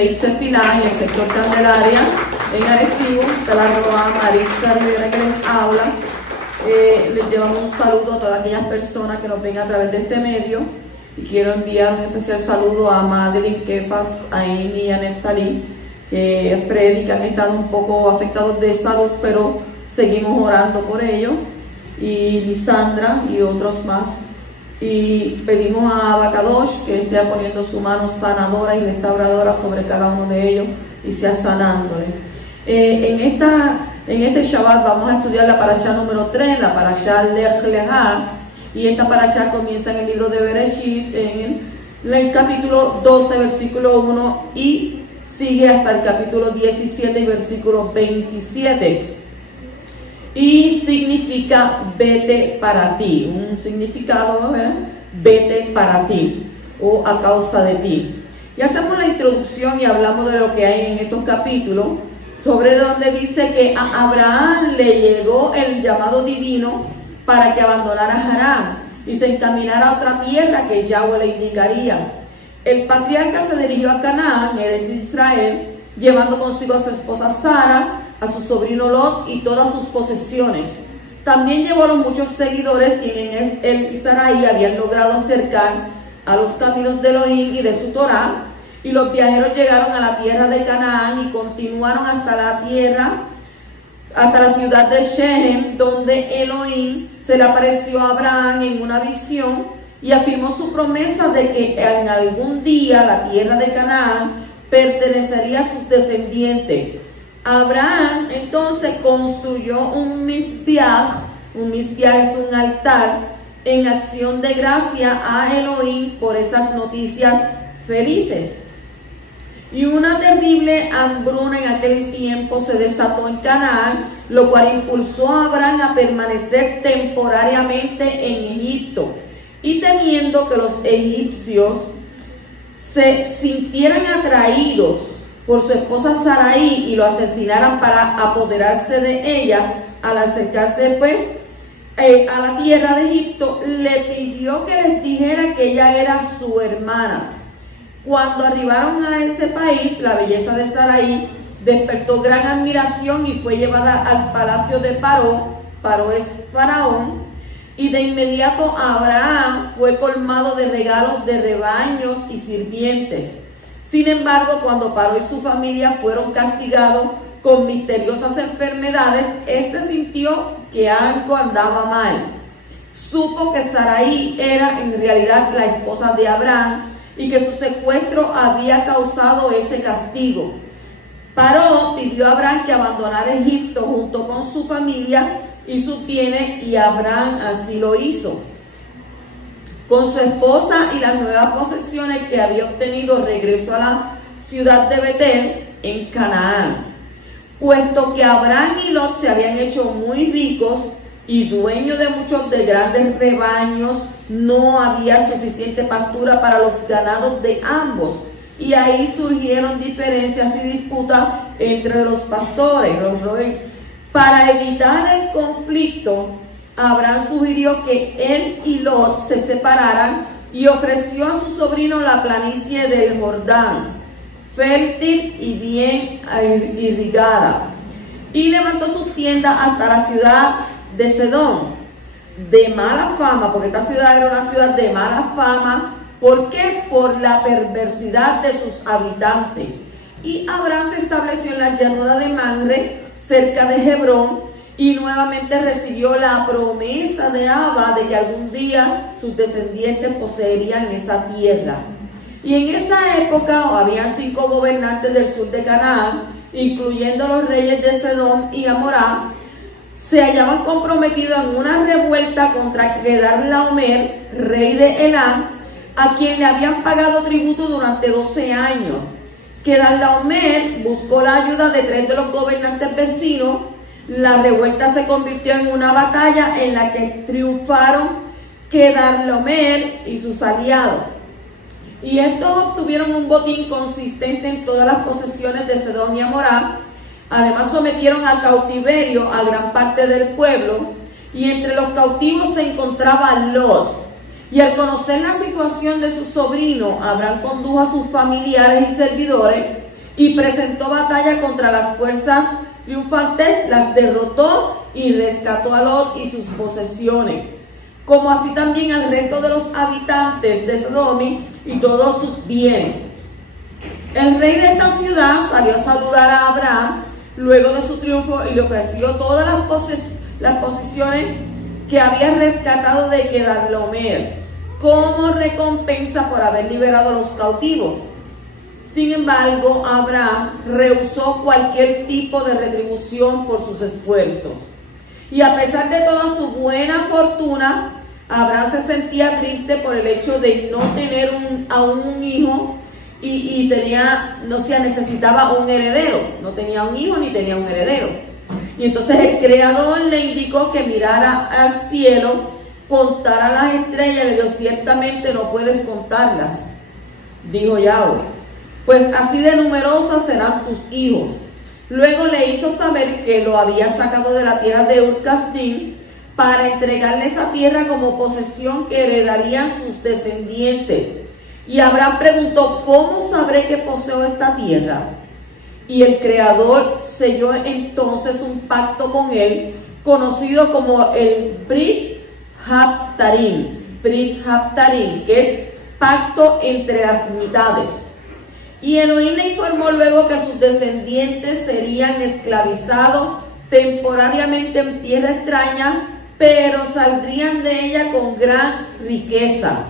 Rachel Pilán, en el sector Candelaria, en Arecibo. Está la Roa Maritza Rivera que les habla. Les llevamos un saludo a todas aquellas personas que nos ven a través de este medio. Y quiero enviar un especial saludo a Madeline, Kefas, a Amy y a Neftalí, que Freddy, que han estado un poco afectados de salud, pero seguimos orando por ellos, y Lisandra y otros más. Y pedimos a Abacadosh que sea poniendo su mano sanadora y restauradora sobre cada uno de ellos y sea sanándole. En este Shabbat vamos a estudiar la parashá número 3, la parashá Lech Lecha, y esta parashá comienza en el libro de Bereshit, en el capítulo 12, versículo 1, y sigue hasta el capítulo 17 y versículo 27. Y significa vete para ti, un significado, ¿verdad? Vete para ti o a causa de ti. Y hacemos la introducción y hablamos de lo que hay en estos capítulos, sobre donde dice que a Abraham le llegó el llamado divino para que abandonara Harán y se encaminara a otra tierra que Yahweh le indicaría. El patriarca se dirigió a Canaán, Eretz Israel, llevando consigo a su esposa Sara, a su sobrino Lot y todas sus posesiones. También llevó a los muchos seguidores quienes él y Sarai habían logrado acercar a los caminos de Elohim y de su Torá, y los viajeros llegaron a la tierra de Canaán y continuaron hasta la ciudad de Shechem, donde Elohim se le apareció a Abraham en una visión y afirmó su promesa de que en algún día la tierra de Canaán pertenecería a sus descendientes. Abraham entonces construyó un mizbeach. Un mizbeach es un altar en acción de gracia a Elohim por esas noticias felices. Y una terrible hambruna en aquel tiempo se desató en Canaán, lo cual impulsó a Abraham a permanecer temporariamente en Egipto. Y temiendo que los egipcios se sintieran atraídos por su esposa Sarai y lo asesinaran para apoderarse de ella, al acercarse pues a la tierra de Egipto, le pidió que les dijera que ella era su hermana. Cuando arribaron a ese país, la belleza de Sarai despertó gran admiración y fue llevada al palacio de Paró. Paró es faraón, y de inmediato Abraham fue colmado de regalos de rebaños y sirvientes. Sin embargo, cuando Paró y su familia fueron castigados con misteriosas enfermedades, este sintió que algo andaba mal. Supo que Sarai era en realidad la esposa de Abraham y que su secuestro había causado ese castigo. Paró pidió a Abraham que abandonara Egipto junto con su familia y sus bienes, y Abraham así lo hizo. Con su esposa y las nuevas posesiones que había obtenido, regresó a la ciudad de Betel, en Canaán. Puesto que Abraham y Lot se habían hecho muy ricos y dueños de muchos de grandes rebaños, no había suficiente pastura para los ganados de ambos. Y ahí surgieron diferencias y disputas entre los pastores, los roes. Para evitar el conflicto, Abraham sugirió que él y Lot se separaran y ofreció a su sobrino la planicie del Jordán, fértil y bien irrigada, y levantó sus tiendas hasta la ciudad de Sedón, de mala fama, porque esta ciudad era una ciudad de mala fama. ¿Por qué? Por la perversidad de sus habitantes. Y Abraham se estableció en la llanura de Mamre, cerca de Hebrón, y nuevamente recibió la promesa de Abba de que algún día sus descendientes poseerían esa tierra. Y en esa época había 5 gobernantes del sur de Canaán, incluyendo los reyes de Sedón y Amorá. Se hallaban comprometidos en una revuelta contra Kedorlaomer, rey de Elam, a quien le habían pagado tributo durante 12 años. Kedorlaomer buscó la ayuda de 3 de los gobernantes vecinos. La revuelta se convirtió en una batalla en la que triunfaron Kedorlaomer y sus aliados. Y estos obtuvieron un botín consistente en todas las posesiones de Sedón y Amorá. Además sometieron a cautiverio a gran parte del pueblo, y entre los cautivos se encontraba Lot. Y al conocer la situación de su sobrino, Abraham condujo a sus familiares y servidores y presentó batalla contra las fuerzas triunfantes, las derrotó y rescató a Lot y sus posesiones, como así también al resto de los habitantes de Sodoma y todos sus bienes. El rey de esta ciudad salió a saludar a Abraham luego de su triunfo y le ofreció todas las posesiones que había rescatado de Kedorlaomer como recompensa por haber liberado a los cautivos. Sin embargo, Abraham rehusó cualquier tipo de retribución por sus esfuerzos. Y a pesar de toda su buena fortuna, Abraham se sentía triste por el hecho de no tener aún un hijo y necesitaba un heredero. No tenía un hijo ni tenía un heredero. Y entonces el Creador le indicó que mirara al cielo, contara las estrellas, y le dijo: ciertamente no puedes contarlas, dijo Yahweh, pues así de numerosas serán tus hijos. Luego le hizo saber que lo había sacado de la tierra de Ur-Kasdim para entregarle esa tierra como posesión que heredarían sus descendientes. Y Abraham preguntó: ¿cómo sabré que poseo esta tierra? Y el Creador selló entonces un pacto con él, conocido como el Brit Haptarim, que es pacto entre las mitades. Y Elohim le informó luego que sus descendientes serían esclavizados temporariamente en tierra extraña, pero saldrían de ella con gran riqueza.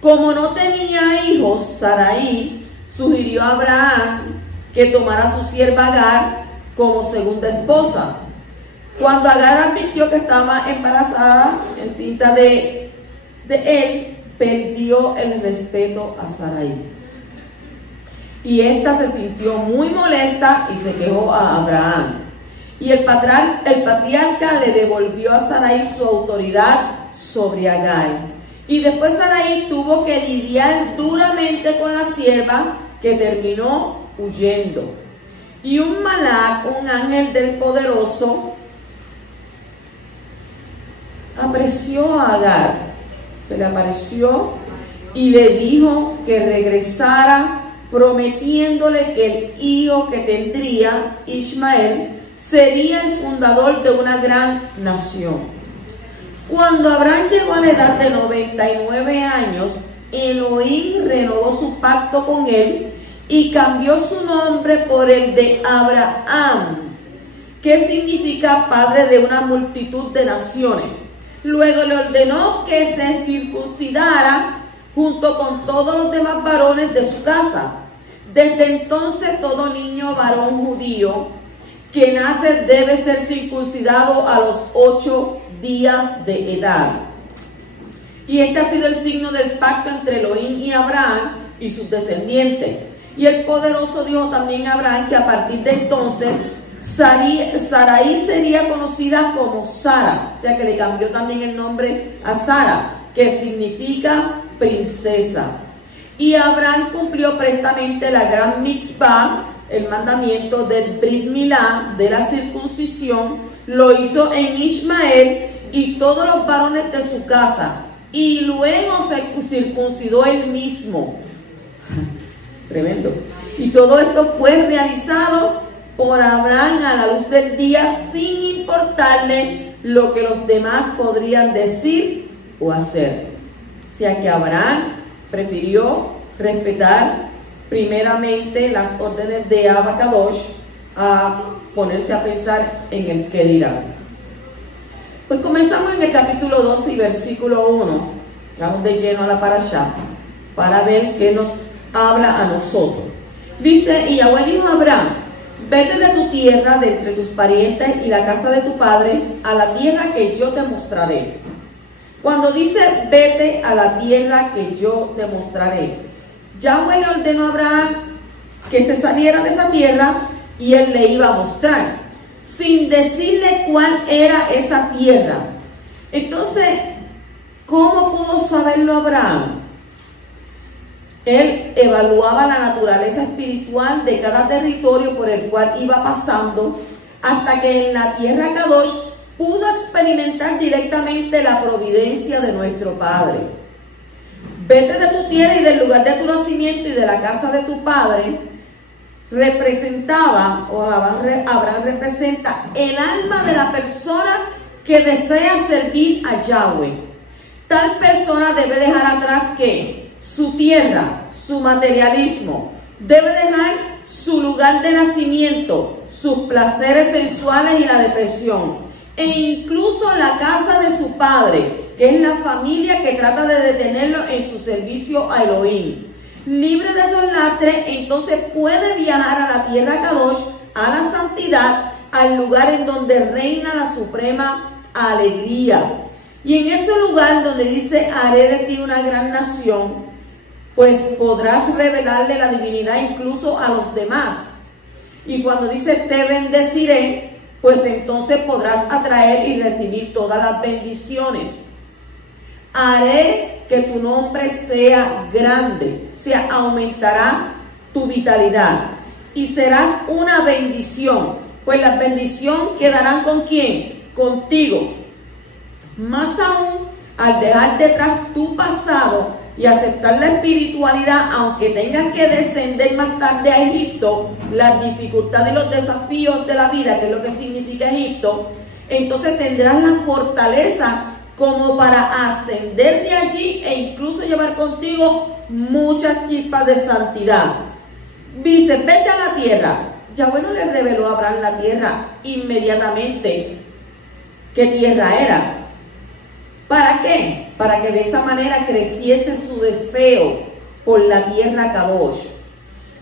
Como no tenía hijos, Sarai sugirió a Abraham que tomara a su sierva Agar como segunda esposa. Cuando Agar advirtió que estaba embarazada, encinta de él, perdió el respeto a Sarai. Y ésta se sintió muy molesta y se quejó a Abraham. Y el patriarca le devolvió a Sarai su autoridad sobre Agar. Y después Sarai tuvo que lidiar duramente con la sierva, que terminó huyendo. Y un malach, un ángel del poderoso, apreció a Agar, se le apareció y le dijo que regresara, prometiéndole que el hijo que tendría, Ismael, sería el fundador de una gran nación. Cuando Abraham llegó a la edad de 99 años, Elohim renovó su pacto con él y cambió su nombre por el de Abraham, que significa padre de una multitud de naciones. Luego le ordenó que se circuncidara junto con todos los demás varones de su casa. Desde entonces todo niño varón judío que nace debe ser circuncidado a los 8 días de edad. Y este ha sido el signo del pacto entre Elohim y Abraham y sus descendientes. Y el poderoso dijo también a Abraham que a partir de entonces Sarai sería conocida como Sara, o sea que le cambió también el nombre a Sara, que significa princesa. Y Abraham cumplió prestamente la gran mitzvah, el mandamiento del Brit Milá, de la circuncisión. Lo hizo en Ismael y todos los varones de su casa, y luego se circuncidó él mismo. Tremendo. Y todo esto fue realizado por Abraham a la luz del día, sin importarle lo que los demás podrían decir o hacer. O sea que Abraham prefirió respetar primeramente las órdenes de Abba Kadosh a ponerse a pensar en el qué dirán. Pues comenzamos en el capítulo 12 y versículo 1. Vamos de lleno a la parashá para ver qué nos habla a nosotros. Dice: y Yahweh dijo a Abraham: vete de tu tierra, de entre tus parientes y la casa de tu padre, a la tierra que yo te mostraré. Cuando dice vete a la tierra que yo te mostraré, Yahweh le ordenó a Abraham que se saliera de esa tierra y él le iba a mostrar, sin decirle cuál era esa tierra. Entonces, ¿cómo pudo saberlo Abraham? Él evaluaba la naturaleza espiritual de cada territorio por el cual iba pasando, hasta que en la tierra Kadosh pudo experimentar directamente la providencia de nuestro Padre. Vete de tu tierra y del lugar de tu nacimiento y de la casa de tu padre representaba, o Abraham representa el alma de la persona que desea servir a Yahweh. Tal persona debe dejar atrás ¿qué? Su tierra, su materialismo. Debe dejar su lugar de nacimiento, sus placeres sensuales y la depresión. E incluso la casa de su padre, que es la familia que trata de detenerlo en su servicio a Elohim. Libre de esos lastres, entonces puede viajar a la tierra Kadosh, a la santidad, al lugar en donde reina la suprema alegría. Y en ese lugar donde dice, haré de ti una gran nación, pues podrás revelarle la divinidad incluso a los demás. Y cuando dice, te bendeciré, pues entonces podrás atraer y recibir todas las bendiciones. Haré que tu nombre sea grande, o sea, aumentará tu vitalidad y serás una bendición, pues la bendición quedarán ¿con quién? Contigo. Más aún, al dejar detrás tu pasado y aceptar la espiritualidad, aunque tengas que descender más tarde a Egipto, las dificultades y los desafíos de la vida, que es lo que significa Egipto, entonces tendrás la fortaleza como para ascender de allí e incluso llevar contigo muchas chispas de santidad. Dice, vete a la tierra. Yahweh no le reveló a Abraham la tierra inmediatamente. ¿Qué tierra era? ¿Para qué? Para que de esa manera creciese su deseo por la tierra Kadosh.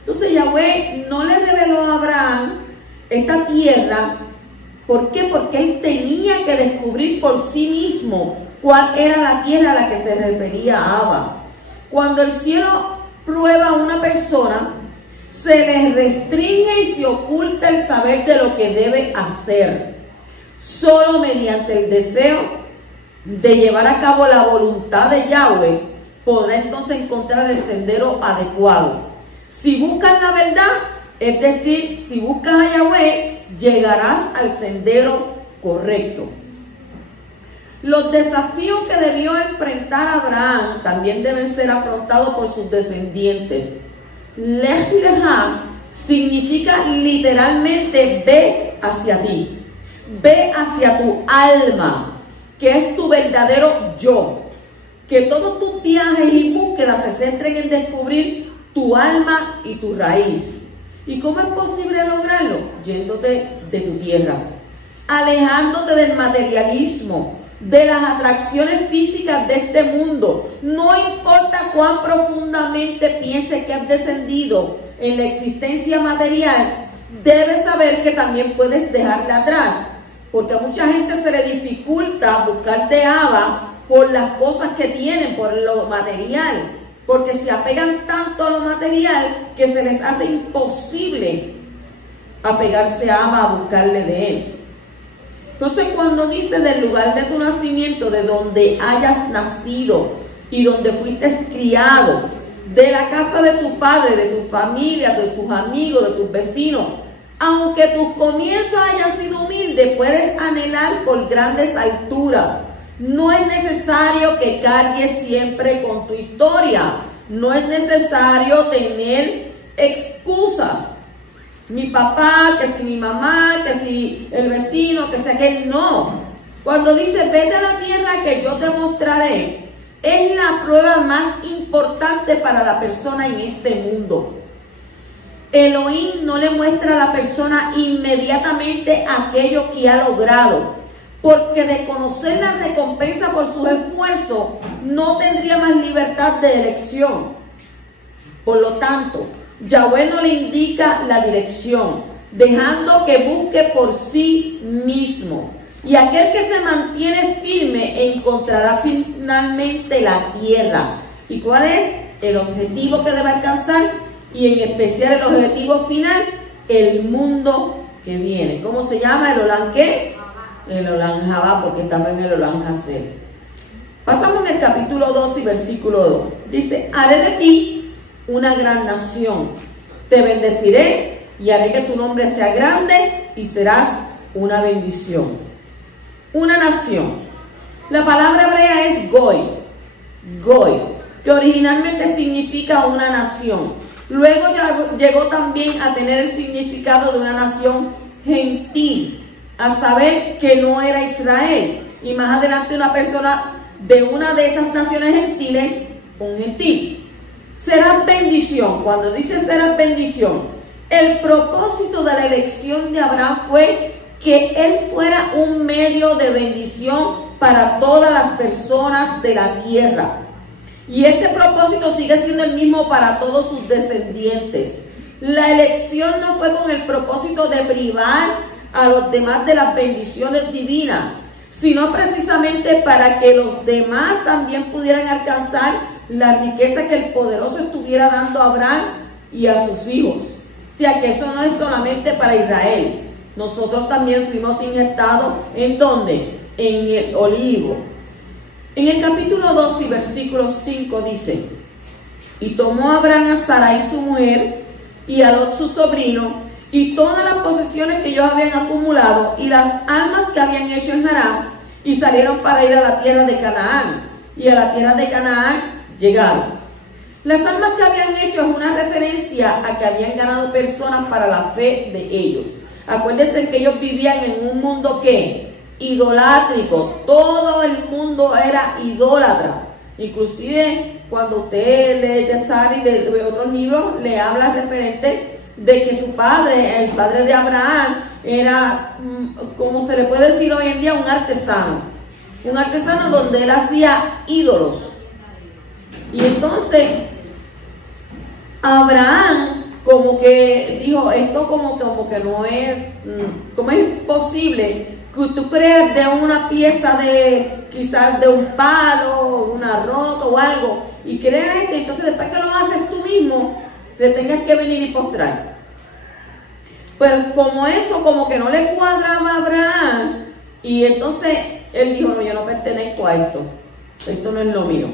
Entonces Yahweh no le reveló a Abraham esta tierra. ¿Por qué? Porque él tenía que descubrir por sí mismo cuál era la tierra a la que se refería Abba. Cuando el cielo prueba a una persona, se le restringe y se oculta el saber de lo que debe hacer. Solo mediante el deseo de llevar a cabo la voluntad de Yahweh, podrá entonces encontrar el sendero adecuado. Si buscas la verdad, es decir, si buscas a Yahweh, llegarás al sendero correcto. Los desafíos que debió enfrentar Abraham también deben ser afrontados por sus descendientes. Lech Lecha significa literalmente ve hacia ti, ve hacia tu alma, que es tu verdadero yo. Que todos tus viajes y búsquedas se centren en descubrir tu alma y tu raíz. ¿Y cómo es posible lograrlo? Yéndote de tu tierra, alejándote del materialismo, de las atracciones físicas de este mundo. No importa cuán profundamente pienses que has descendido en la existencia material, debes saber que también puedes dejarla atrás, porque a mucha gente se le dificulta buscar de Abba por las cosas que tienen, por lo material, porque se apegan tanto a lo material que se les hace imposible apegarse a Abba, a buscarle de él. Entonces, cuando dice del lugar de tu nacimiento, de donde hayas nacido y donde fuiste criado, de la casa de tu padre, de tu familia, de tus amigos, de tus vecinos, aunque tus comienzos hayan sido humildes, puedes anhelar por grandes alturas. No es necesario que cargues siempre con tu historia. No es necesario tener excusas. Mi papá, que si mi mamá, que si el vecino, que si aquel, no. Cuando dice, vete a la tierra que yo te mostraré, es la prueba más importante para la persona en este mundo. Elohim no le muestra a la persona inmediatamente aquello que ha logrado, porque de conocer la recompensa por sus esfuerzos, no tendría más libertad de elección. Por lo tanto, Yahweh no le indica la dirección, dejando que busque por sí mismo. Y aquel que se mantiene firme encontrará finalmente la tierra. ¿Y cuál es el objetivo que debe alcanzar? Y en especial el objetivo final, el mundo que viene. ¿Cómo se llama? ¿El Olam qué? El Olam Jabá, porque estamos en el Olam Haser. Pasamos en el capítulo 2 y versículo 2. Dice, haré de ti una gran nación, te bendeciré y haré que tu nombre sea grande y serás una bendición. Una nación. La palabra hebrea es Goy, Goy, que originalmente significa una nación. Luego ya llegó también a tener el significado de una nación gentil, a saber que no era Israel. Y más adelante una persona de una de esas naciones gentiles, un gentil. Será bendición. Cuando dice será bendición, el propósito de la elección de Abraham fue que él fuera un medio de bendición para todas las personas de la tierra. Y este propósito sigue siendo el mismo para todos sus descendientes. La elección no fue con el propósito de privar a los demás de las bendiciones divinas, sino precisamente para que los demás también pudieran alcanzar la riqueza que el poderoso estuviera dando a Abraham y a sus hijos. O sea que eso no es solamente para Israel. Nosotros también fuimos injertados, ¿en dónde? En el olivo. En el capítulo 2 y versículo 5 dice: y tomó Abraham a Sarai su mujer, y a Lot su sobrino, y todas las posesiones que ellos habían acumulado, y las almas que habían hecho en Harán, y salieron para ir a la tierra de Canaán. Y a la tierra de Canaán llegaron. Las almas que habían hecho es una referencia a que habían ganado personas para la fe de ellos. Acuérdense que ellos vivían en un mundo que idolátrico, todo el mundo era idólatra. Inclusive cuando usted lee Yesar y de otros libros, le habla referente de que su padre, el padre de Abraham, era, como se le puede decir hoy en día, un artesano donde él hacía ídolos. Y entonces Abraham como que dijo, esto como que no es, como es imposible que tú creas de una pieza de, quizás de un palo, una roca o algo, y creas esto, entonces después que lo haces tú mismo, te tengas que venir y postrar. Pero como eso, como que no le cuadraba a Abraham, y entonces él dijo, no, yo no pertenezco a esto no es lo mío.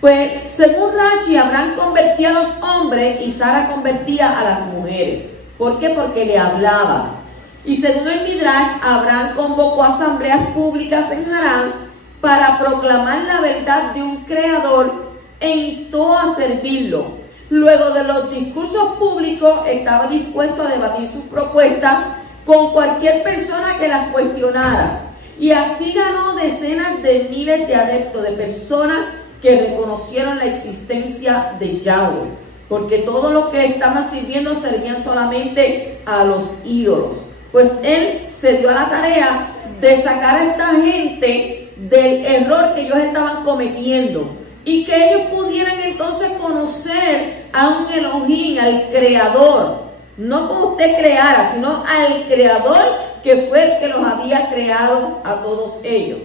Pues según Rashi, Abraham convertía a los hombres y Sara convertía a las mujeres. ¿Por qué? Porque le hablaba. Y según el Midrash, Abraham convocó asambleas públicas en Harán para proclamar la verdad de un creador e instó a servirlo. Luego de los discursos públicos, estaba dispuesto a debatir sus propuestas con cualquier persona que las cuestionara. Y así ganó decenas de miles de adeptos, de personas que reconocieron la existencia de Yahweh, porque todo lo que estaban sirviendo servían solamente a los ídolos. Pues él se dio a la tarea de sacar a esta gente del error que ellos estaban cometiendo y que ellos pudieran entonces conocer a un Elohim, al Creador, no como usted creara, sino al Creador que fue el que los había creado a todos ellos.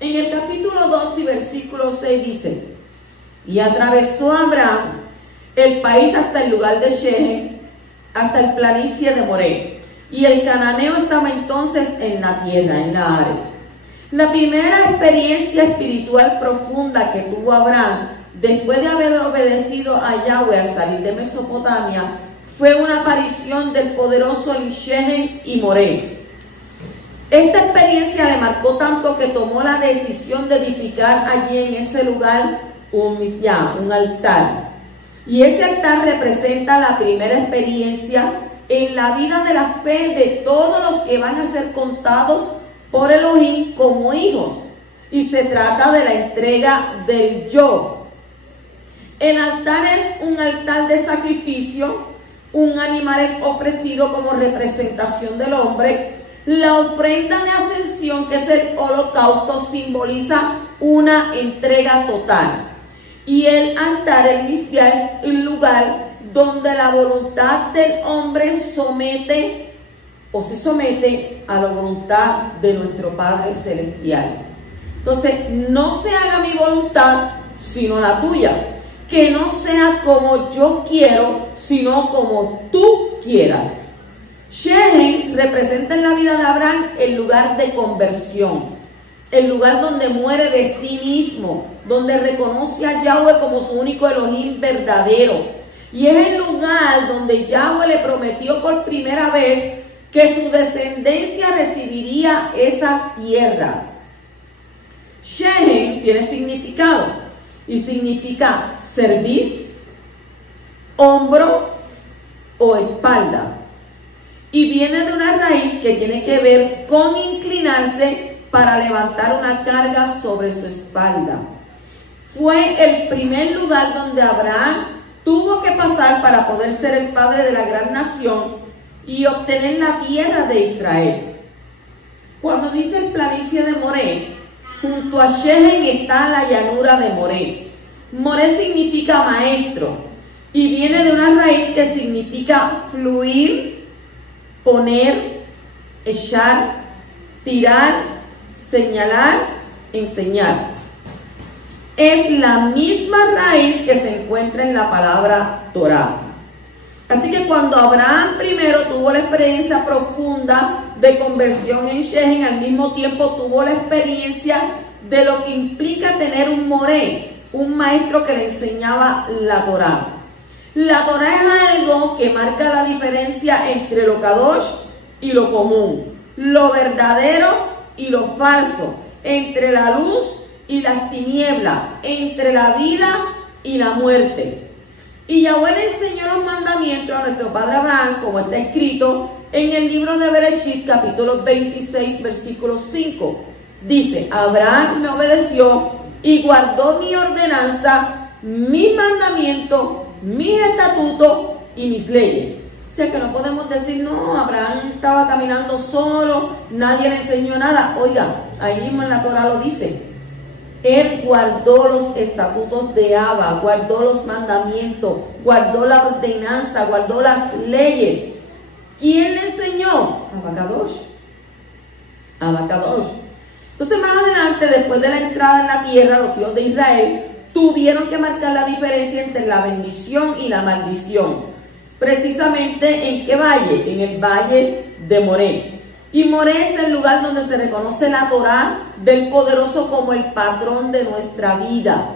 En el capítulo 2 y versículo 6 dice: y atravesó Abraham el país hasta el lugar de Shechem, hasta el planicie de Moré. Y el cananeo estaba entonces en la tierra, en la área. La primera experiencia espiritual profunda que tuvo Abraham, después de haber obedecido a Yahweh al salir de Mesopotamia, fue una aparición del poderoso en Shechem y Moré. Esta experiencia le marcó tanto que tomó la decisión de edificar allí en ese lugar un altar. Y ese altar representa la primera experiencia en la vida de la fe de todos los que van a ser contados por Elohim como hijos. Y se trata de la entrega del yo. El altar es un altar de sacrificio. Un animal es ofrecido como representación del hombre. La ofrenda de ascensión, que es el holocausto, simboliza una entrega total. Y el altar, el mizbeach, es el lugar donde la voluntad del hombre se somete a la voluntad de nuestro Padre Celestial. Entonces, no se haga mi voluntad, sino la tuya. Que no sea como yo quiero, sino como tú quieras. Shechem representa en la vida de Abraham el lugar de conversión, el lugar donde muere de sí mismo, donde reconoce a Yahweh como su único Elohim verdadero. Y es el lugar donde Yahweh le prometió por primera vez que su descendencia recibiría esa tierra. Shechem tiene significado y significa cerviz, hombro o espalda. Y viene de una raíz que tiene que ver con inclinarse para levantar una carga sobre su espalda. Fue el primer lugar donde Abraham tuvo que pasar para poder ser el padre de la gran nación y obtener la tierra de Israel. Cuando dice el planicie de Moré, junto a Shechem está la llanura de Moré. Moré significa maestro y viene de una raíz que significa fluir, poner, echar, tirar, señalar, enseñar. Es la misma raíz que se encuentra en la palabra Torah. Así que cuando Abraham primero tuvo la experiencia profunda de conversión en Shechem, al mismo tiempo tuvo la experiencia de lo que implica tener un moré, un maestro que le enseñaba la Torah. La Torah es algo que marca la diferencia entre lo kadosh y lo común, lo verdadero y lo falso, entre la luz y las tinieblas, entre la vida y la muerte. Y Yahweh le enseñó los mandamientos a nuestro padre Abraham, como está escrito en el libro de Bereshit, capítulo 26, versículo 5. Dice: Abraham me obedeció y guardó mi ordenanza, mis mandamientos, mis estatutos y mis leyes. O sea que no podemos decir, no, Abraham estaba caminando solo, nadie le enseñó nada. Oiga, ahí mismo en la Torah lo dice. Él guardó los estatutos de Abba, guardó los mandamientos, guardó la ordenanza, guardó las leyes. ¿Quién le enseñó? Abacadosh. Abacadosh. Entonces más adelante, después de la entrada en la tierra, los hijos de Israel tuvieron que marcar la diferencia entre la bendición y la maldición. Precisamente ¿en qué valle? En el valle de Moré. Y Moré es el lugar donde se reconoce la Torah del Poderoso como el patrón de nuestra vida.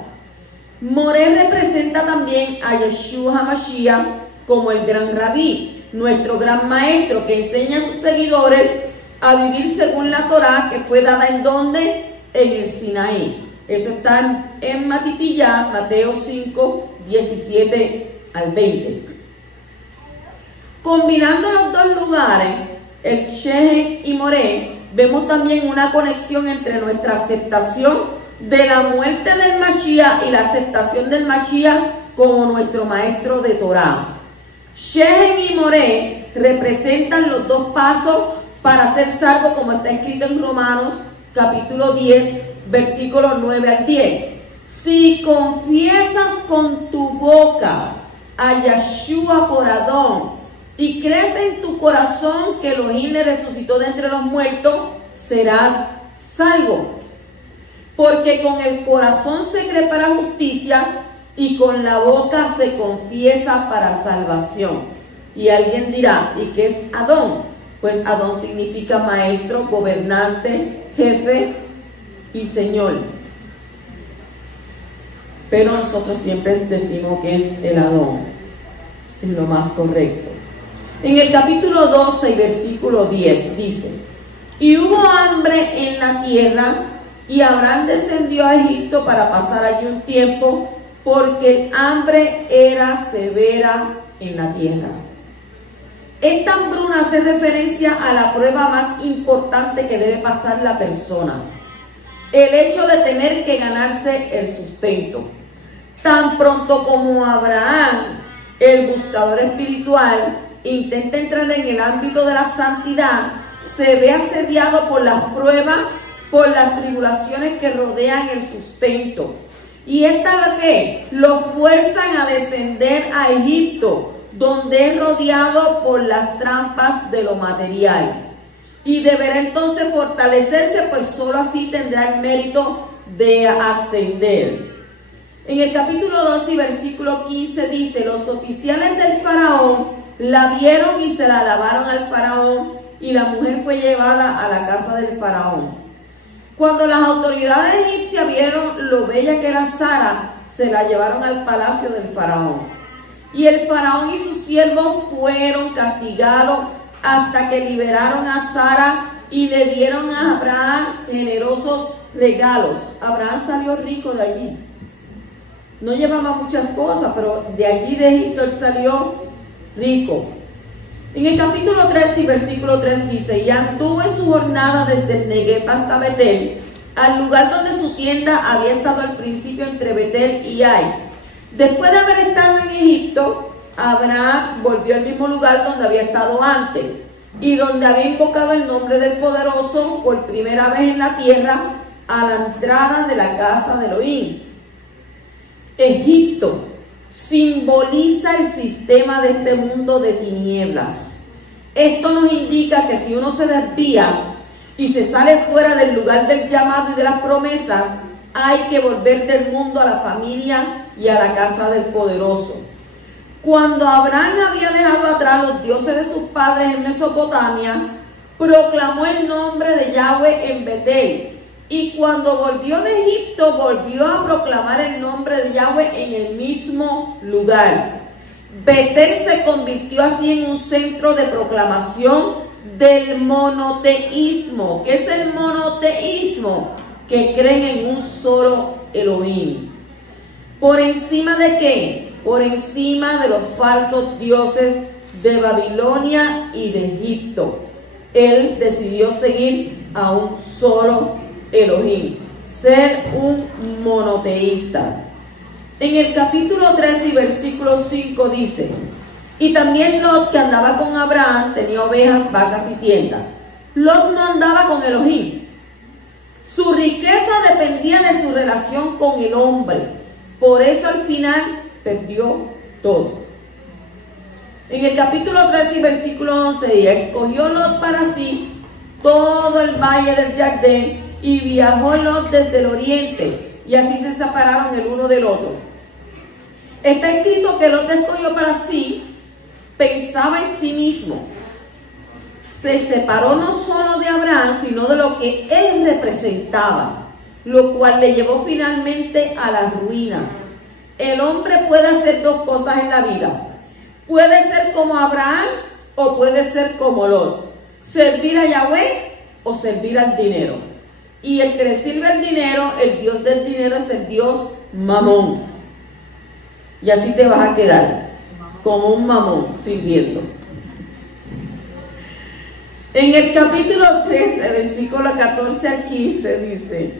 Moré representa también a Yeshua HaMashiach como el gran rabí, nuestro gran maestro que enseña a sus seguidores a vivir según la Torah que fue dada en donde, en el Sinaí. Eso está en Matitiyá, Mateo 5, 17 al 20. Combinando los dos lugares, el Shechem y Moré, vemos también una conexión entre nuestra aceptación de la muerte del Mashiach y la aceptación del Mashiach como nuestro maestro de Torah. Shechem y Moré representan los dos pasos para ser salvo, como está escrito en Romanos capítulo 10, versículos 9 al 10. Si confiesas con tu boca a Yeshua por Adón y crees en tu corazón que Elohim le resucitó de entre los muertos, serás salvo. Porque con el corazón se cree para justicia y con la boca se confiesa para salvación. Y alguien dirá, ¿y qué es Adón? Pues Adón significa maestro, gobernante, jefe y señor. Pero nosotros siempre decimos que es el Adón. Es lo más correcto. En el capítulo 12 y versículo 10 dice: y hubo hambre en la tierra, y Abraham descendió a Egipto para pasar allí un tiempo, porque el hambre era severa en la tierra. Esta hambruna hace referencia a la prueba más importante que debe pasar la persona: el hecho de tener que ganarse el sustento. Tan pronto como Abraham, el buscador espiritual, intenta entrar en el ámbito de la santidad, se ve asediado por las pruebas, por las tribulaciones que rodean el sustento. Y esta es lo que lo fuerzan a descender a Egipto, donde es rodeado por las trampas de lo material. Y deberá entonces fortalecerse, pues solo así tendrá el mérito de ascender. En el capítulo 12 y versículo 15 dice: los oficiales del faraón la vieron y se la alabaron al faraón, y la mujer fue llevada a la casa del faraón. Cuando las autoridades egipcias vieron lo bella que era Sara, se la llevaron al palacio del faraón. Y el faraón y sus siervos fueron castigados hasta que liberaron a Sara y le dieron a Abraham generosos regalos. Abraham salió rico de allí. No llevaba muchas cosas, pero de allí de Egipto él salió rico. En el capítulo 3 y versículo 3 dice: y anduvo en su jornada desde el Negev hasta Betel, al lugar donde su tienda había estado al principio entre Betel y Ai. Después de haber estado en Egipto, Abraham volvió al mismo lugar donde había estado antes y donde había invocado el nombre del Poderoso por primera vez en la tierra, a la entrada de la casa de Elohim. Egipto simboliza el sistema de este mundo de tinieblas. Esto nos indica que si uno se desvía y se sale fuera del lugar del llamado y de las promesas, hay que volver del mundo a la familia y a la casa del Poderoso. Cuando Abraham había dejado atrás los dioses de sus padres en Mesopotamia, proclamó el nombre de Yahweh en Betel. Y cuando volvió de Egipto, volvió a proclamar el nombre de Yahweh en el mismo lugar. Betel se convirtió así en un centro de proclamación del monoteísmo. ¿Qué es el monoteísmo? Que creen en un solo Elohim. ¿Por encima de qué? Por encima de los falsos dioses de Babilonia y de Egipto. Él decidió seguir a un solo Elohim, ser un monoteísta. En el capítulo 3 y versículo 5 dice: y también Lot, que andaba con Abraham, tenía ovejas, vacas y tiendas. Lot no andaba con Elohim. Su riqueza dependía de su relación con el hombre. Por eso al final perdió todo. En el capítulo 3 y versículo 11 dice: escogió Lot para sí todo el valle del Jardín, y viajó Lot desde el oriente, y así se separaron el uno del otro. Está escrito que Lot escogió para sí, pensaba en sí mismo. Se separó no solo de Abraham, sino de lo que él representaba, lo cual le llevó finalmente a la ruina. El hombre puede hacer dos cosas en la vida: puede ser como Abraham o puede ser como Lot, servir a Yahweh o servir al dinero. Y el que le sirve el dinero, el dios del dinero es el dios Mamón. Y así te vas a quedar, como un mamón sirviendo. En el capítulo 3, versículo 14 al 15 dice: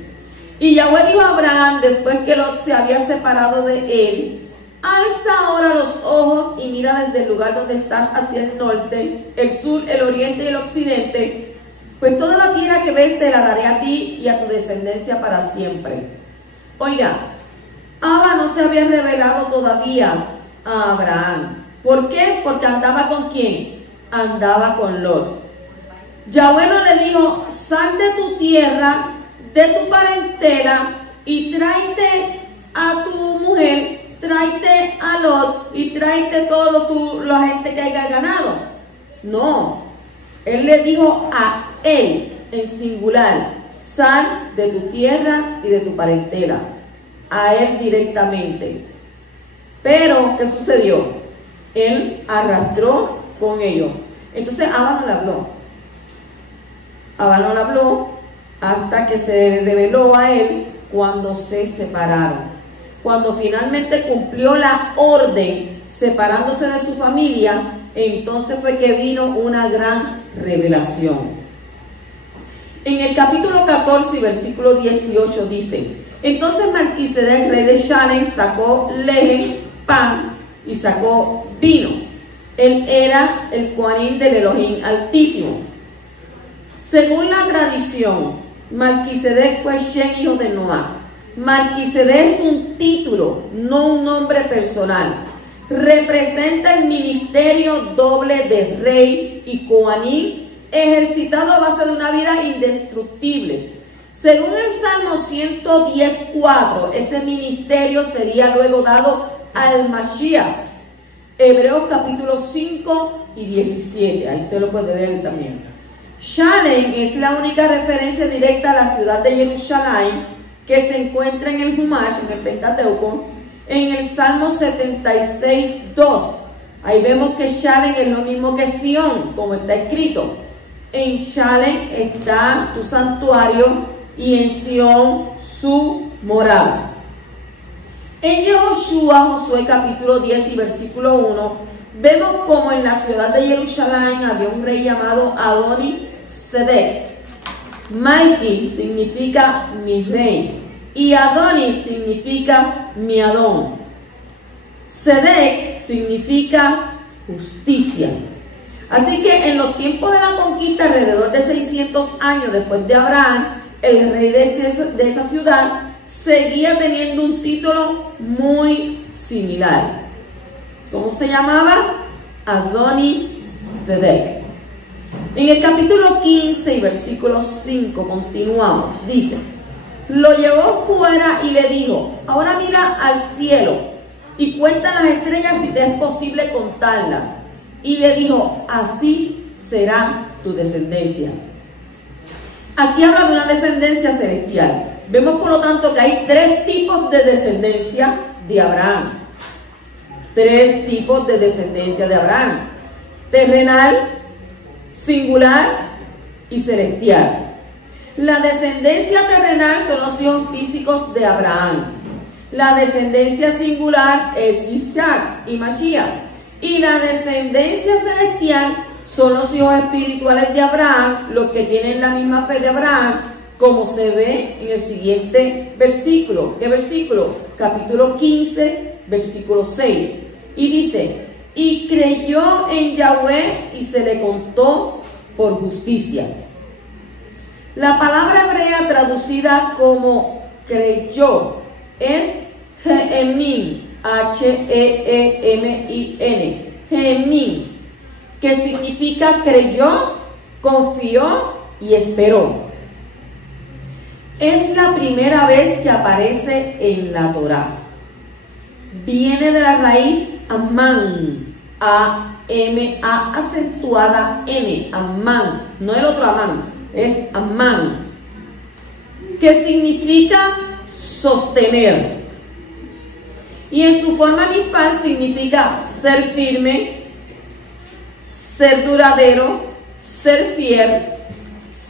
y Yahweh dijo a Abraham, después que Lot se había separado de él: alza ahora los ojos y mira desde el lugar donde estás hacia el norte, el sur, el oriente y el occidente, pues toda la tierra que ves te la daré a ti y a tu descendencia para siempre. Oiga, Abba no se había revelado todavía a Abraham. ¿Por qué? Porque andaba ¿con quién? Andaba con Lot. Yahweh no le dijo: sal de tu tierra, de tu parentela, y tráete a tu mujer, tráete a Lot y tráete todo la gente que haya ganado. No, él le dijo a él en singular: sal de tu tierra y de tu parentela. A él directamente. Pero ¿qué sucedió? Él arrastró con ellos. Entonces Abba no le habló. Abba no le habló hasta que se reveló a él cuando se separaron. Cuando finalmente cumplió la orden, separándose de su familia, entonces fue que vino una gran revelación. En el capítulo 14 y versículo 18 dice: entonces Melquisedec, rey de Shalem, sacó leche, pan y sacó vino. Él era el Coanín del Elohim Altísimo. Según la tradición, Melquisedec fue Shem, hijo de Noah. Melquisedec es un título, no un nombre personal. Representa el ministerio doble de rey y Coanín, ejercitado a base de una vida indestructible. Según el Salmo 110:4, ese ministerio sería luego dado al Mashiach. Hebreos capítulo 5 y 17, ahí usted lo puede leer también. Shalem es la única referencia directa a la ciudad de Jerusalén que se encuentra en el Humash, en el Pentateuco, en el Salmo 76:2. Ahí vemos que Shalem es lo mismo que Sion, como está escrito. En Shalem está tu santuario y en Sion su morada. En Yehoshua, Josué capítulo 10 y versículo 1, vemos como en la ciudad de Jerusalén había un rey llamado Adoni-Sedec. Malki significa mi rey y Adonis significa mi Adón. Sedec significa justicia. Así que en los tiempos de la conquista, alrededor de 600 años después de Abraham, el rey de esa ciudad seguía teniendo un título muy similar. ¿Cómo se llamaba? Adoni-Sedec. En el capítulo 15 y versículo 5 continuamos. Dice: lo llevó fuera y le dijo: ahora mira al cielo y cuenta las estrellas si te es posible contarlas. Y le dijo: así será tu descendencia. Aquí habla de una descendencia celestial. Vemos por lo tanto que hay tres tipos de descendencia de Abraham. Tres tipos de descendencia de Abraham: terrenal, singular y celestial. La descendencia terrenal son los hijos físicos de Abraham. La descendencia singular es Isaac y Mashiach. Y la descendencia celestial son los hijos espirituales de Abraham, los que tienen la misma fe de Abraham, como se ve en el siguiente versículo. ¿Qué versículo? Capítulo 15, versículo 6. Y dice: y creyó en Yahweh y se le contó por justicia. La palabra hebrea traducida como creyó es Heemin, H-E-E-M-I-N, Heemin, que significa creyó, confió y esperó. Es la primera vez que aparece en la Torá. Viene de la raíz Amán, A-M-A acentuada N, Amán, no el otro Amán, es Amán, que significa sostener. Y en su forma animal significa ser firme, ser duradero, ser fiel,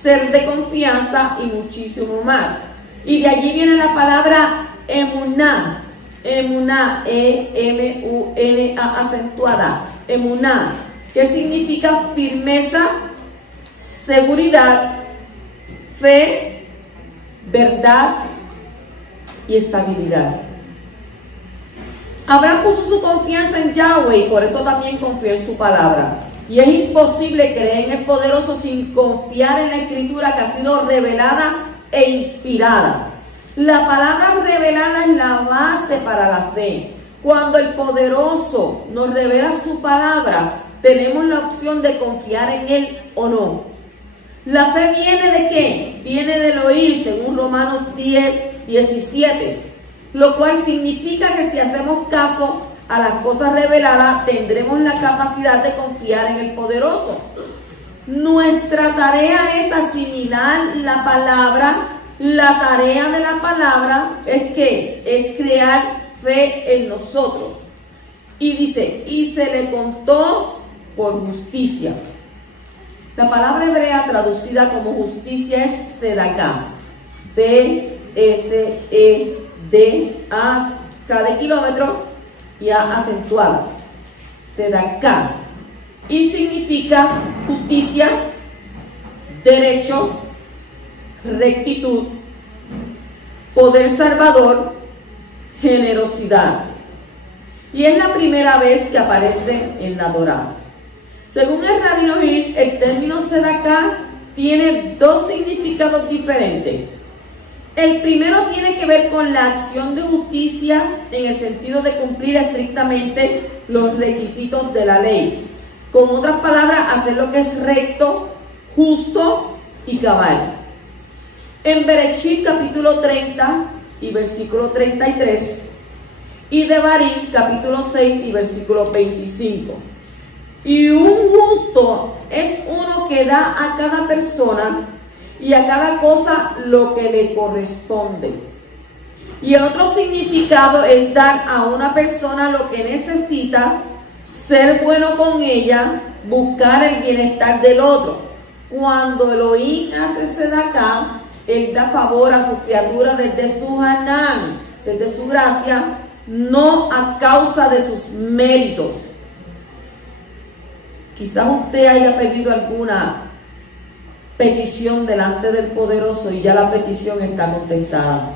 ser de confianza y muchísimo más. Y de allí viene la palabra emuná, emuná, E-M-U-N-A acentuada, emuná, que significa firmeza, seguridad, fe, verdad y estabilidad. Abraham puso su confianza en Yahweh y por esto también confió en su palabra. Y es imposible creer en el poderoso sin confiar en la escritura que ha sido revelada e inspirada. La palabra revelada es la base para la fe. Cuando el poderoso nos revela su palabra, tenemos la opción de confiar en él o no. La fe viene ¿de qué? Viene del oír, según Romanos 10, 17. Lo cual significa que si hacemos caso a las cosas reveladas, tendremos la capacidad de confiar en el poderoso. Nuestra tarea es asimilar la palabra. La tarea de la palabra es ¿qué? Es crear fe en nosotros. Y dice: y se le contó por justicia. La palabra hebrea traducida como justicia es sedaká. D-S-E-D-A, K de kilómetro y A acentuada. Sedaká. Y significa justicia, derecho, rectitud, poder salvador, generosidad. Y es la primera vez que aparece en la Torá. Según el rabino Hirsch, el término sedaká tiene dos significados diferentes. El primero tiene que ver con la acción de justicia en el sentido de cumplir estrictamente los requisitos de la ley. Con otras palabras, hacer lo que es recto, justo y cabal. En Bereshit capítulo 30 y versículo 33 y Devarim capítulo 6 y versículo 25. Y un justo es uno que da a cada persona y a cada cosa lo que le corresponde. Y el otro significado es dar a una persona lo que necesita, ser bueno con ella, buscar el bienestar del otro. Cuando Elohim hace sedaká, él da favor a su criatura desde su Hanán, desde su gracia, no a causa de sus méritos. Quizás usted haya pedido alguna petición delante del Poderoso y ya la petición está contestada,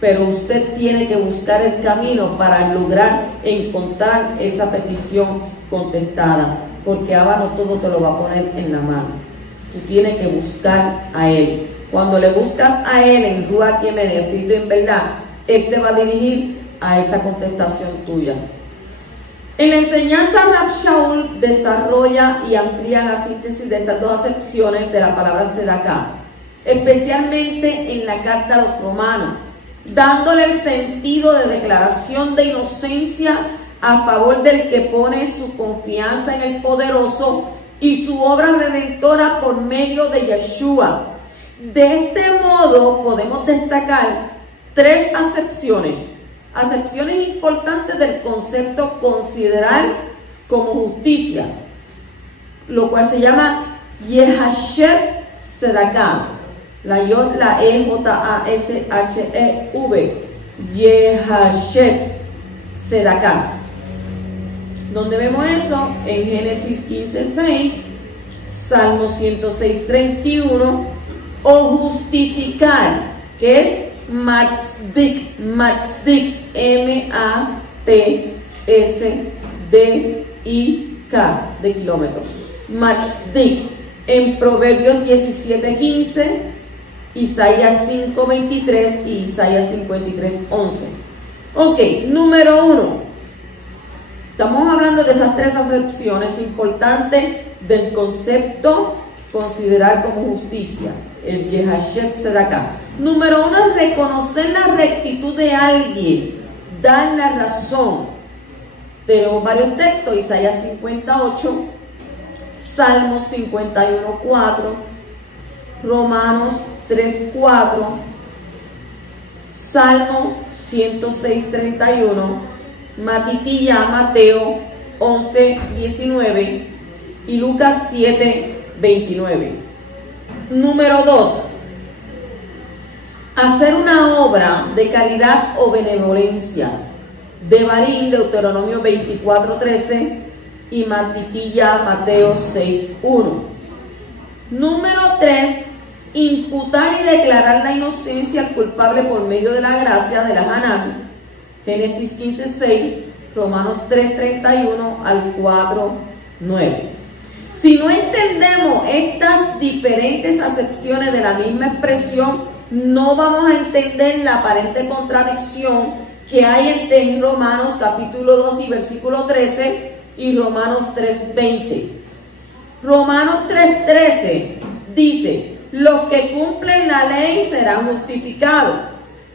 pero usted tiene que buscar el camino para lograr encontrar esa petición contestada, porque Abba no todo te lo va a poner en la mano. Tú tienes que buscar a Él. Cuando le buscas a Él en Ruach y en espíritu y en verdad, Él te va a dirigir a esa contestación tuya. En la enseñanza, Rab Shaul desarrolla y amplía la síntesis de estas dos acepciones de la palabra Sedaká, especialmente en la carta a los romanos, dándole el sentido de declaración de inocencia a favor del que pone su confianza en el Poderoso y su obra redentora por medio de Yeshua. De este modo podemos destacar tres acepciones importantes del concepto considerar como justicia, lo cual se llama Yehashev Sedaká, la Yod, la E, J-A-S-H-E-V, Yehashev Sedaká. ¿Dónde vemos eso? En Génesis 15:6, Salmo 106:31, o justificar, que es Matzdik, M-A-T-S-D-I-K, de kilómetro. Matzdik, en Proverbios 17:15, Isaías 5:23 y Isaías 53:11. Ok, número 1. Estamos hablando de esas tres acepciones importantes del concepto considerar como justicia, el Yehashev Sedaká. Número 1 es reconocer la rectitud de alguien, dar la razón. Tenemos varios textos: Isaías 58, Salmos 51:4, Romanos 3:4, Salmo 106:31, Matitilla, Mateo 11:19 y Lucas 7:29. Número 2. Hacer una obra de caridad o benevolencia. Devarim, Deuteronomio 24:13 y Matitilla, Mateo 6:1. Número 3. Imputar y declarar la inocencia al culpable por medio de la gracia de la Hanán. Génesis 15:6, Romanos 3:31 al 4:9. Si no entendemos estas diferentes acepciones de la misma expresión, no vamos a entender la aparente contradicción que hay entre Romanos capítulo 2 y versículo 13 y Romanos 3:20. Romanos 3:13 dice: los que cumplen la ley serán justificados.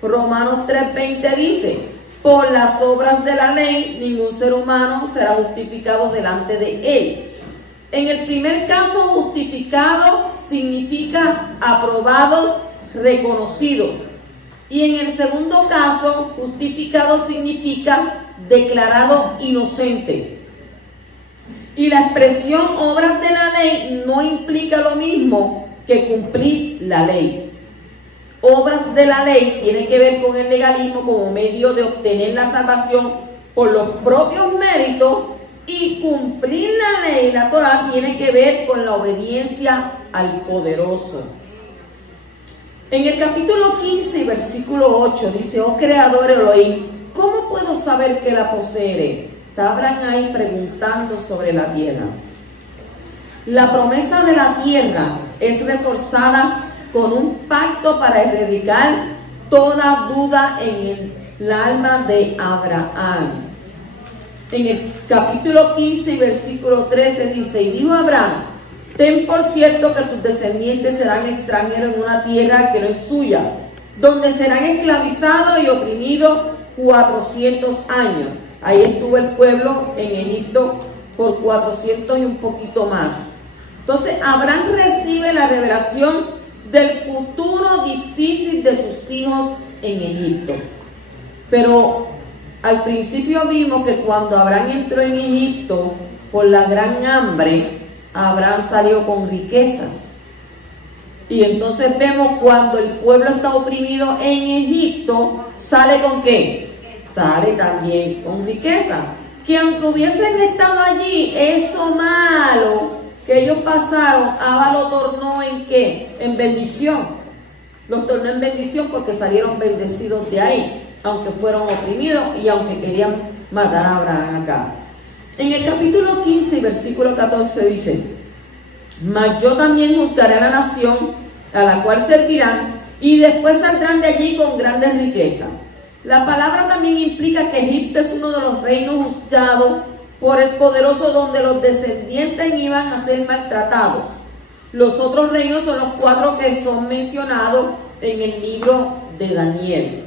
Romanos 3:20 dice: por las obras de la ley ningún ser humano será justificado delante de él. En el primer caso, justificado significa aprobado, reconocido. Y en el segundo caso, justificado significa declarado inocente. Y la expresión obras de la ley no implica lo mismo que cumplir la ley. Obras de la ley tienen que ver con el legalismo como medio de obtener la salvación por los propios méritos, y cumplir la ley, la Torah, tiene que ver con la obediencia al Poderoso. En el capítulo 15, versículo 8, dice: oh Creador Elohim, ¿cómo puedo saber que la poseeré? Está Abraham ahí preguntando sobre la tierra. La promesa de la tierra es reforzada con un pacto para erradicar toda duda en el alma de Abraham. En el capítulo 15 y versículo 13 dice: y dijo Abraham: ten por cierto que tus descendientes serán extranjeros en una tierra que no es suya, donde serán esclavizados y oprimidos 400 años. Ahí estuvo el pueblo en Egipto por 400 y un poquito más. Entonces Abraham recibe la revelación del futuro difícil de sus hijos en Egipto. Pero al principio vimos que cuando Abraham entró en Egipto por la gran hambre, Abraham salió con riquezas. Y entonces vemos cuando el pueblo está oprimido en Egipto, ¿sale con qué? sale también con riqueza. Que aunque hubiesen estado allí, eso malo que ellos pasaron, Abba lo tornó ¿en qué? En bendición. Los tornó en bendición porque salieron bendecidos de ahí, aunque fueron oprimidos y aunque querían matar a Abraham acá. En el capítulo 15 y versículo 14 dice: mas yo también juzgaré a la nación a la cual servirán, y después saldrán de allí con grandes riquezas. La palabra también implica que Egipto es uno de los reinos juzgados por el poderoso, donde los descendientes iban a ser maltratados. Los otros reinos son los 4 que son mencionados en el libro de Daniel.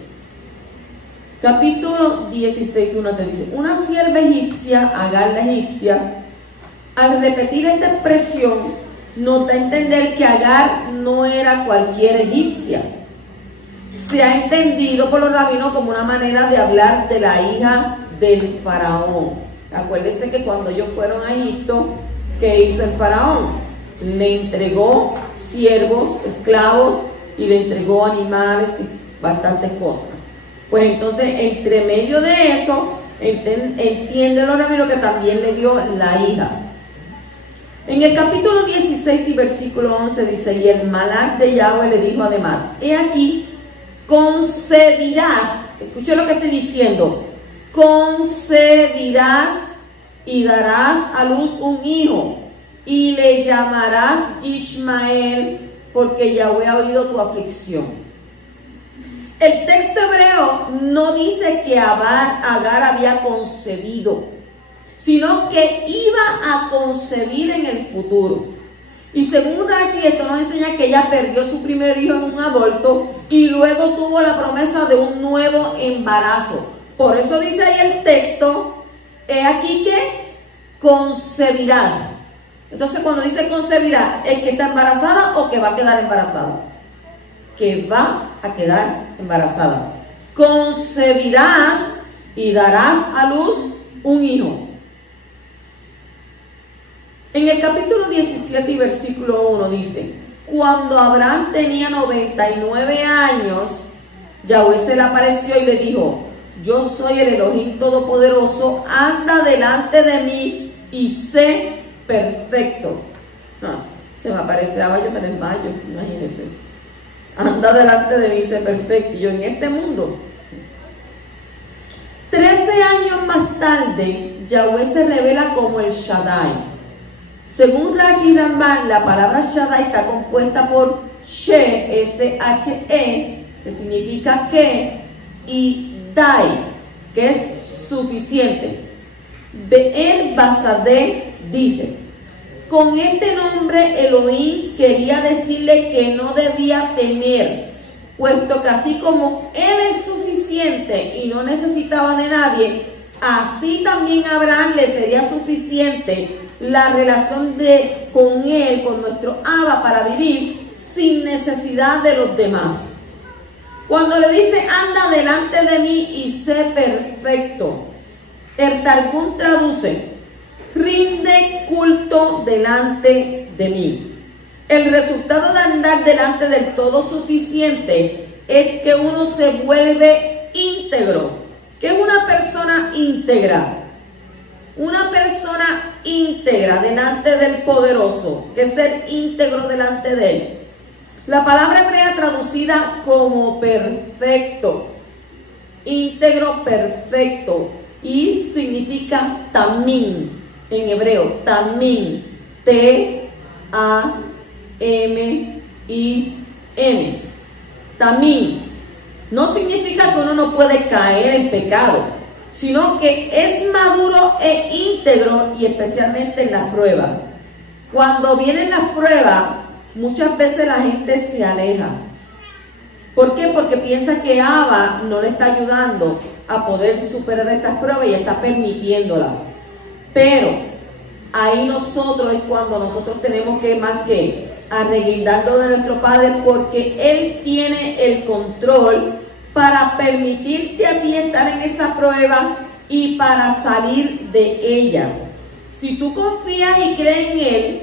Capítulo 16, 1 te dice: una sierva egipcia, Agar la egipcia, al repetir esta expresión, nos da a entender que Agar no era cualquier egipcia. Se ha entendido por los rabinos como una manera de hablar de la hija del faraón. Acuérdense que cuando ellos fueron a Egipto, ¿qué hizo el faraón? Le entregó siervos, esclavos, y le entregó animales y bastantes cosas. Pues entonces, entre medio de eso, entienden los rabinos que también le dio la hija. En el capítulo 16 y versículo 11 dice: y el malach de Yahweh le dijo además: he aquí, concebirás, escuche lo que estoy diciendo, concebirás y darás a luz un hijo, y le llamarás Ishmael, porque Yahweh ha oído tu aflicción. El texto hebreo no dice que Agar había concebido, sino que iba a concebir en el futuro. Y según Rashi, esto nos enseña que ella perdió su primer hijo en un aborto y luego tuvo la promesa de un nuevo embarazo. Por eso dice ahí el texto: he aquí que concebirás. Entonces, cuando dice concebirá, ¿es que está embarazada o que va a quedar embarazada? Que va a quedar embarazada. Concebirás y darás a luz un hijo. En el capítulo 17 y versículo 1 dice: cuando Abraham tenía 99 años, Yahweh se le apareció y le dijo: yo soy el Elohim Todopoderoso, anda delante de mí y sé perfecto. No, se me apareció, yo me desmayo, imagínense. Anda delante de mí, sé perfecto. Yo en este mundo. 13 años más tarde, Yahweh se revela como el Shaddai. Según Rashi Ramban, la palabra Shaddai está compuesta por She, S-H-E, que significa que, y Dai, que es suficiente. Be'er Basadeh dice: con este nombre Elohim quería decirle que no debía temer, puesto que así como Él es suficiente y no necesitaba de nadie, así también a Abraham le sería suficiente la relación con Él, con nuestro Abba, para vivir sin necesidad de los demás. Cuando le dice anda delante de mí y sé perfecto, el Targum traduce: rinde culto delante de mí. El resultado de andar delante del todo suficiente es que uno se vuelve íntegro. ¿Qué es una persona íntegra? Una persona íntegra delante del poderoso, que es ser íntegro delante de él. La palabra hebrea traducida como perfecto, íntegro, perfecto, y significa tamim en hebreo, tamim, T-A-M-I-M, tamim. No significa que uno no puede caer en pecado, sino que es maduro e íntegro, y especialmente en las pruebas. Cuando vienen las pruebas, muchas veces la gente se aleja. ¿Por qué? Porque piensa que Abba no le está ayudando a poder superar estas pruebas y está permitiéndolas. Pero ahí nosotros es cuando nosotros tenemos que más que arreguindarlo de nuestro Padre, porque Él tiene el control para permitirte a ti estar en esa prueba y para salir de ella. Si tú confías y crees en Él,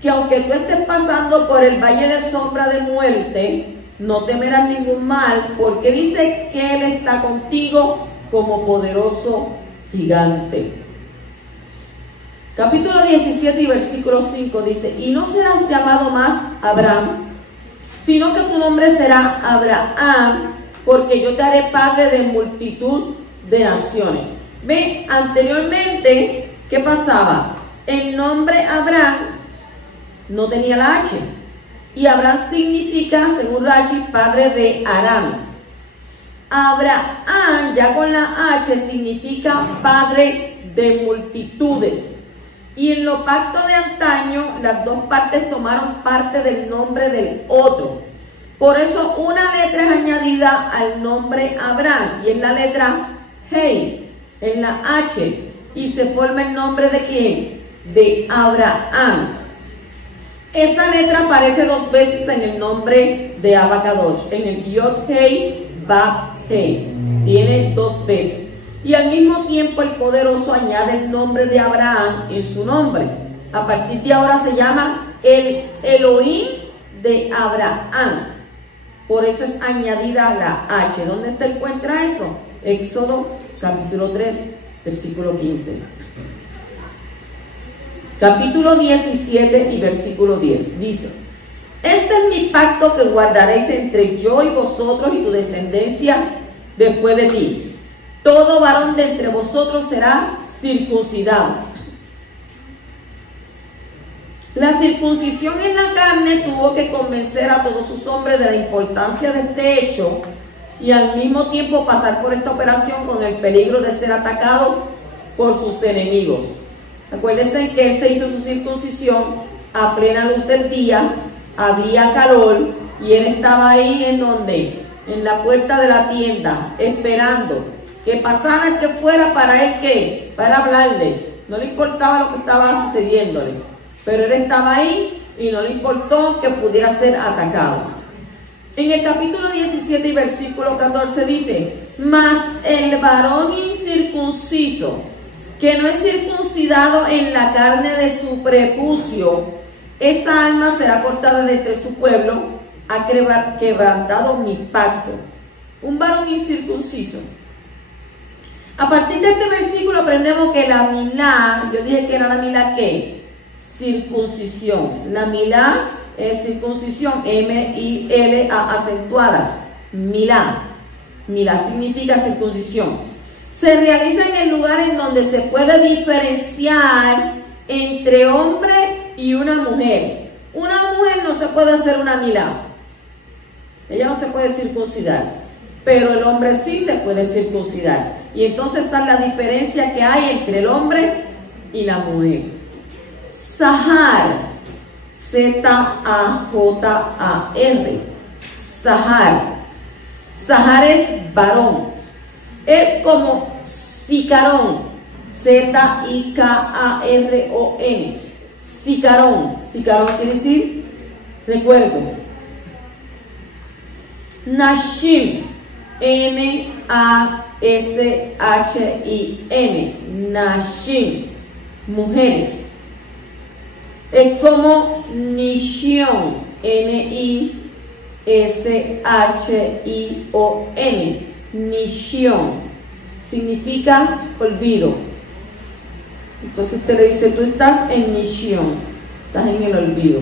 que aunque tú estés pasando por el valle de sombra de muerte, no temerás ningún mal, porque dice que Él está contigo como poderoso gigante. Capítulo 17 y versículo 5 dice: y no serás llamado más Abraham, sino que tu nombre será Abraham, porque yo te haré padre de multitud de naciones. Ven, anteriormente, ¿qué pasaba? El nombre Abraham no tenía la H, y Abraham significa, según Rashi, padre de Aram. Abraham, ya con la H, significa padre de multitudes. Y en los pactos de antaño, las dos partes tomaron parte del nombre del otro. Por eso una letra es añadida al nombre Abraham, y es la letra Hei, en la H, y se forma el nombre de ¿quién? De Abraham. Esa letra aparece dos veces en el nombre de Abacadosh, en el Yod Hei, Bab Hei. Tiene dos veces. Y al mismo tiempo el poderoso añade el nombre de Abraham en su nombre. A partir de ahora se llama el Elohim de Abraham. Por eso es añadida la H. ¿Dónde se encuentra eso? Éxodo capítulo 3, versículo 15. Capítulo 17 y versículo 10. Dice: este es mi pacto que guardaréis entre yo y vosotros y tu descendencia después de ti. Todo varón de entre vosotros será circuncidado. La circuncisión en la carne tuvo que convencer a todos sus hombres de la importancia de este hecho y al mismo tiempo pasar por esta operación con el peligro de ser atacado por sus enemigos. Acuérdense que él se hizo su circuncisión a plena luz del día, había calor y él estaba ahí en donde, en la puerta de la tienda, esperando que pasara el que fuera para él, ¿qué? Para hablarle. No le importaba lo que estaba sucediéndole, pero él estaba ahí y no le importó que pudiera ser atacado. En el capítulo 17 y versículo 14 dice: mas el varón incircunciso, que no es circuncidado en la carne de su prepucio, esa alma será cortada de entre su pueblo, ha quebrantado mi pacto. Un varón incircunciso. A partir de este versículo aprendemos que la milá, yo dije que era la milá, ¿qué? Circuncisión. La milá es circuncisión, M-I-L-A acentuada. Milá. Milá significa circuncisión. Se realiza en el lugar en donde se puede diferenciar entre hombre y una mujer. Una mujer no se puede hacer una milá. Ella no se puede circuncidar, pero el hombre sí se puede circuncidar. Y entonces está la diferencia que hay entre el hombre y la mujer. Zahar, Z-A-J-A-R. Zahar. Zahar es varón. Es como Sicarón, Z-I-K-A-R-O-N. Sicarón. Sicarón quiere decir recuerdo. Nashim, N-A-S-H-I-M, Nashim, mujeres. Es como Nishion, N-I-S-H-I-O-N, Nishion, significa olvido. Entonces usted le dice: tú estás en Nishion, estás en el olvido.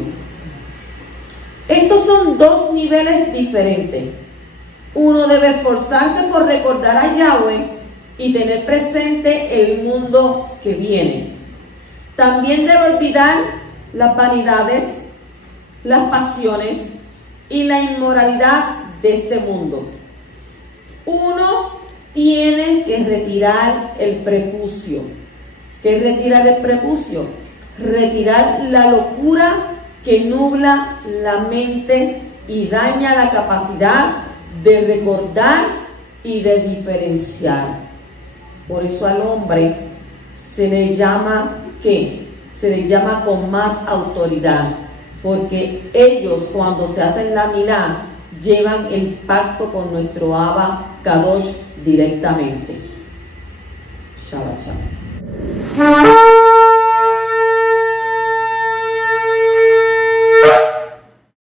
Estos son dos niveles diferentes. Uno debe esforzarse por recordar a Yahweh y tener presente el mundo que viene. También debe olvidar las vanidades, las pasiones y la inmoralidad de este mundo. Uno tiene que retirar el prepucio. ¿Qué es retirar el prepucio? Retirar la locura que nubla la mente y daña la capacidad de recordar y de diferenciar. Por eso al hombre se le llama, ¿qué? Se le llama con más autoridad, porque ellos cuando se hacen la milá llevan el pacto con nuestro Abba Kadosh directamente. Shabbat Shalom.